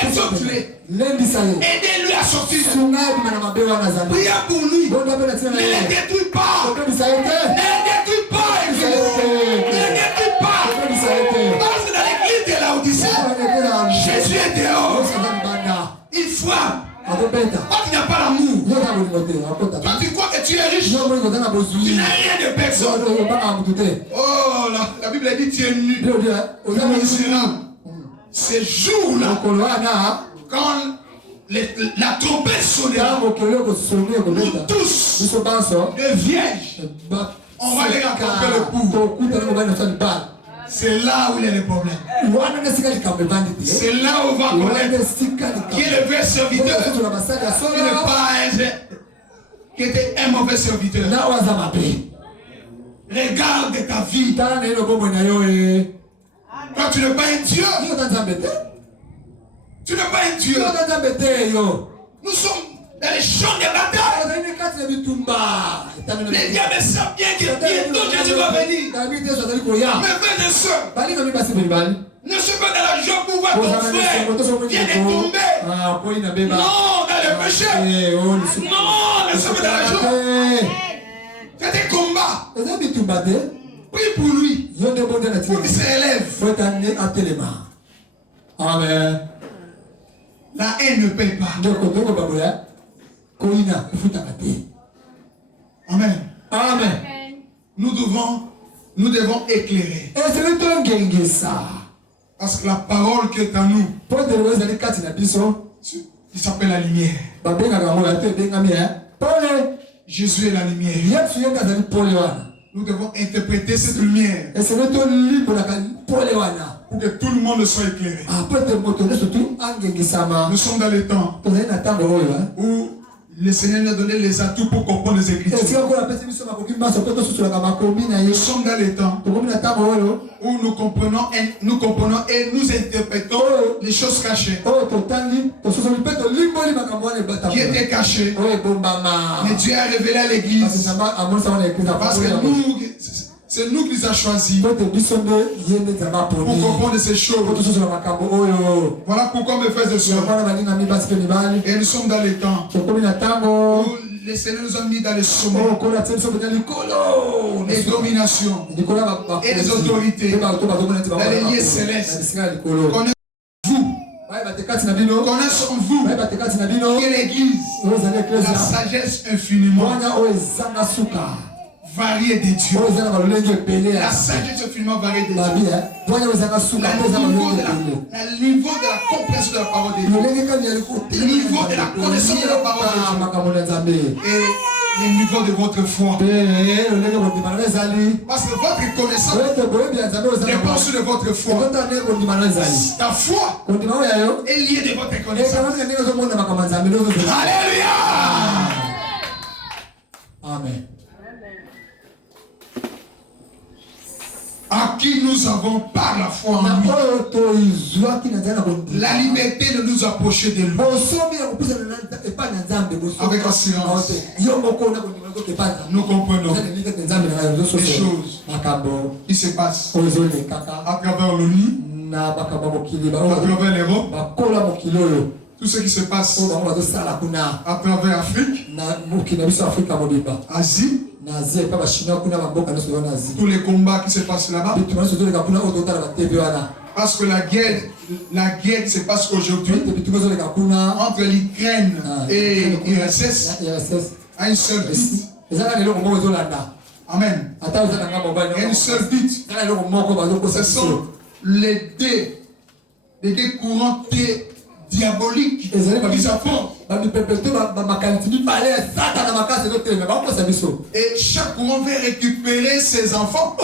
Exhorte-le. Aidez-lui à sortir. Priez pour lui. Ne le détruis pas. Ne le détruis pas. Ne le détruis pas. Parce que dans l'église de Laodicée, Jésus est dehors. Il frappe. Quand il n'y a pas l'amour. Toi tu crois que tu es riche. Tu n'as rien de personne. Oh, la Bible dit tu es nu. Tu es misérable. Ces jours-là, quand la trompette sonnera, nous tous, les vierges, on va les rattraper le pouls. C'est là où il y a les problèmes. C'est là où on va connaître qui est le vrai serviteur, qui était un mauvais serviteur. Regarde ta vie. Quand tu n'es pas un Dieu, tu n'es pas un Dieu. Nous sommes dans les champs de bataille. Les diables savent bien que bientôt Jésus va venir. Mes frères et sœurs, ne sois pas dans la joie pour voir ton frère vient de tomber. Non, dans le péché. Non, ne sois pas dans la joie. C'est des combats. Prie pour lui. Pour qu'il se relève. Amen. La haine ne paye pas. Amen. Amen. Nous devons éclairer. Parce que la parole qui est en nous, il s'appelle la lumière. Jésus est la lumière. Nous devons interpréter cette lumière pour que tout le monde soit éclairé. Nous sommes dans les temps où le Seigneur nous a donné les atouts pour comprendre les Écritures. Nous sommes dans les temps où nous comprenons et nous interprétons les choses cachées qui étaient cachées. Mais Dieu a révélé à l'Église parce que c'est nous qui les avons choisis pour comprendre ces choses. Voilà pourquoi mes frères et sœurs, et nous sommes dans les temps où le Seigneur nous a mis dans les sommets, les dominations et les autorités dans les lieux célestes. Connaissons-vous qui est l'Église, la sagesse infiniment. variée des dieux. La sagesse finalement variée des dieux. Le niveau de la compréhension de la parole de Dieu. Le niveau de la connaissance de la parole de Dieu. Et le niveau de votre foi. Parce que votre connaissance dépend sur de votre foi. Ta foi est liée de votre connaissance. Alléluia. Amen. À qui nous avons par la foi en lui la liberté de nous approcher de lui. Avec assurance. Nous comprenons les choses qui se passent à travers l'ONU, à travers l'Europe, tout ce qui se passe à travers l'Afrique, Asie, tous les combats qui se passent là-bas. Parce que la guerre qui se passe aujourd'hui entre l'Ukraine et l'URSS a une seule but. Amen. Il y a une seule but. Ce sont les deux courants diaboliques qui s'affrontent. Et chaque courant veut récupérer ses enfants.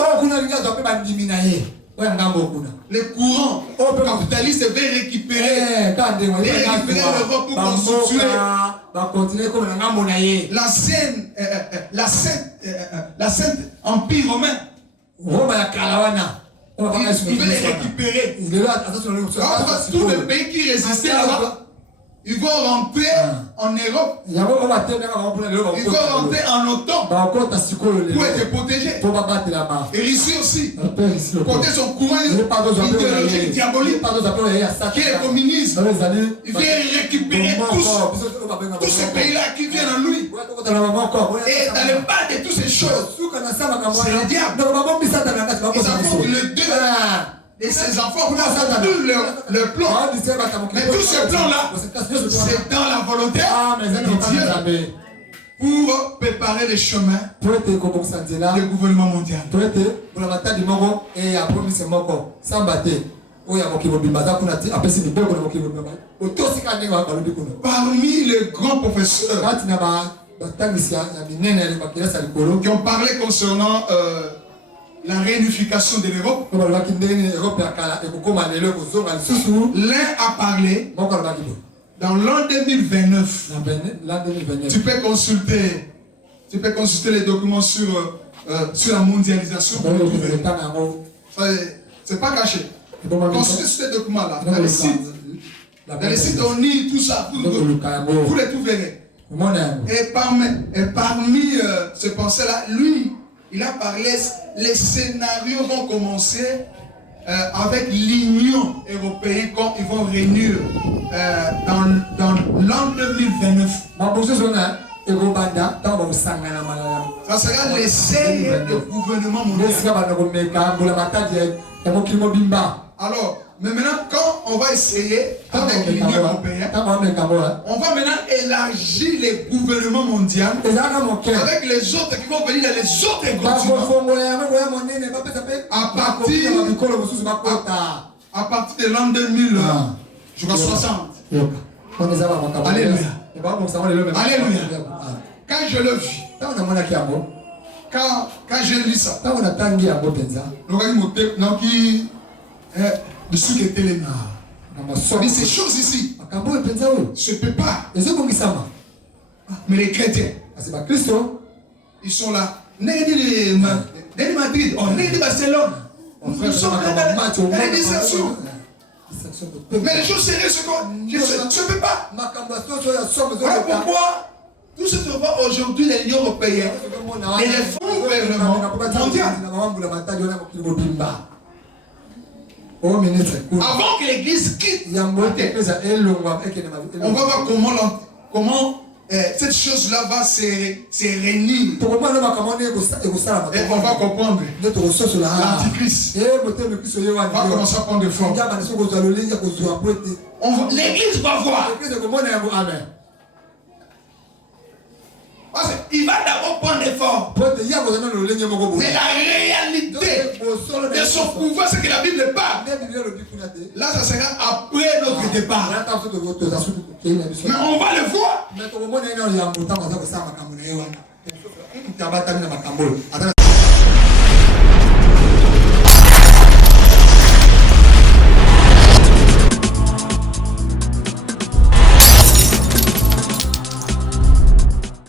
Le courant capitaliste veut récupérer l'Europe pour constituer la Sainte Empire romain. Il veut les récupérer. Tous les pays qui résistaient là-bas, ils vont rentrer en Europe. Ils vont rentrer en OTAN pour être protégés. Et Russie aussi. Côté son courant idéologique diabolique qui est le communisme. Il veut récupérer tous ces pays-là qui viennent en lui. Et dans le bas de toutes ces choses, c'est le diable. Ils affrontent le deux. Et ses enfants ont tout leur plan. Mais tout ce plan-là, c'est dans la volonté de Dieu pour préparer les chemins du gouvernement mondial. Parmi les grands professeurs qui ont parlé concernant la réunification de l'Europe, l'un a parlé dans l'an 2029. Tu peux consulter les documents sur la mondialisation. C'est pas caché. Consultez ces documents-là dans les sites. Dans les sites on lit tout ça. Vous les trouverez. Et parmi ces pensées-là, lui, il a parlé, les scénarios vont commencer avec l'Union européenne quand ils vont réunir dans l'an 2029. Ça sera l'essai du gouvernement mondial. Alors, mais maintenant, quand on va essayer avec l'Union européenne, on va maintenant élargir les gouvernements mondiaux avec les autres qui vont venir dans les autres continents à partir de l'an 2000 jusqu'à 60. Alléluia. Alléluia. Quand je le vis, quand je lis ça, de ce qui était les mais ces choses ici se peut pas. Mais les chrétiens, ils sont là. N'est-ce Madrid, n'est-ce Barcelone. Nous sommes là dans la dissension. Mais les choses sérieuses, je ne peux pas. Voilà pourquoi tout ce qu'on voit aujourd'hui dans l'Union européenne et les fonds gouvernements mondiaux. Avant que l'église quitte, on va voir comment cette chose-là va se réunir. Et on va comprendre l'antichrist va commencer à prendre forme. L'église va voir. Il va d'abord prendre l'effort. Mais la réalité de son pouvoir, c'est que la Bible parle. Là, ça sera après notre départ. Mais on va le voir.